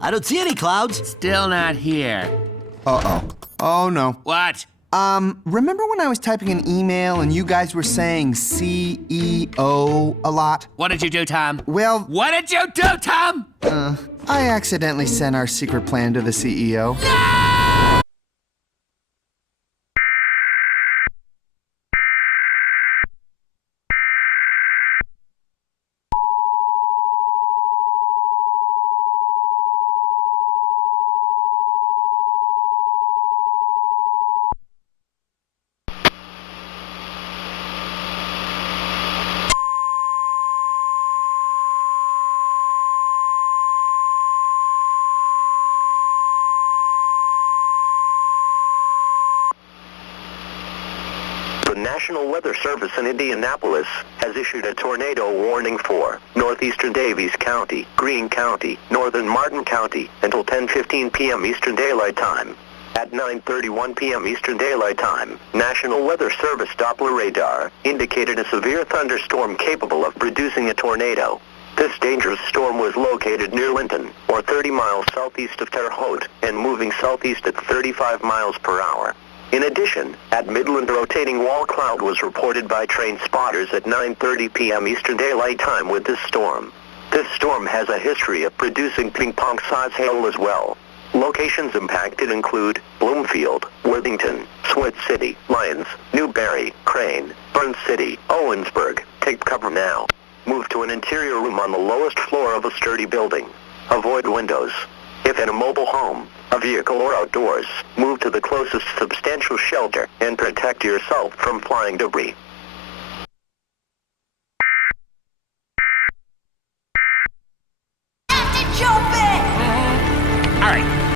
I don't see any clouds. Still not here. Uh-oh. Oh, no. What? Remember when I was typing an email and you guys were saying CEO a lot? What did you do, Tom? Well, What did you do, Tom? I accidentally sent our secret plan to the CEO. The National Weather Service in Indianapolis has issued a tornado warning for northeastern Davies County, Greene County, northern Martin County until 10:15 p.m. Eastern Daylight Time. At 9:31 p.m. Eastern Daylight Time, National Weather Service Doppler radar indicated a severe thunderstorm capable of producing a tornado. This dangerous storm was located near Linton, or 30 miles southeast of Terre Haute, and moving southeast at 35 miles per hour. In addition, at Midland, a rotating wall cloud was reported by train spotters at 9:30 p.m. Eastern Daylight Time with this storm. This storm has a history of producing ping-pong-size hail as well. Locations impacted include Bloomfield, Worthington, Swift City, Lyons, Newberry, Crane, Burns City, Owensburg. Take cover now. Move to an interior room on the lowest floor of a sturdy building. Avoid windows. If in a mobile home, a vehicle, or outdoors, move to the closest substantial shelter and protect yourself from flying debris. After jumping! All right.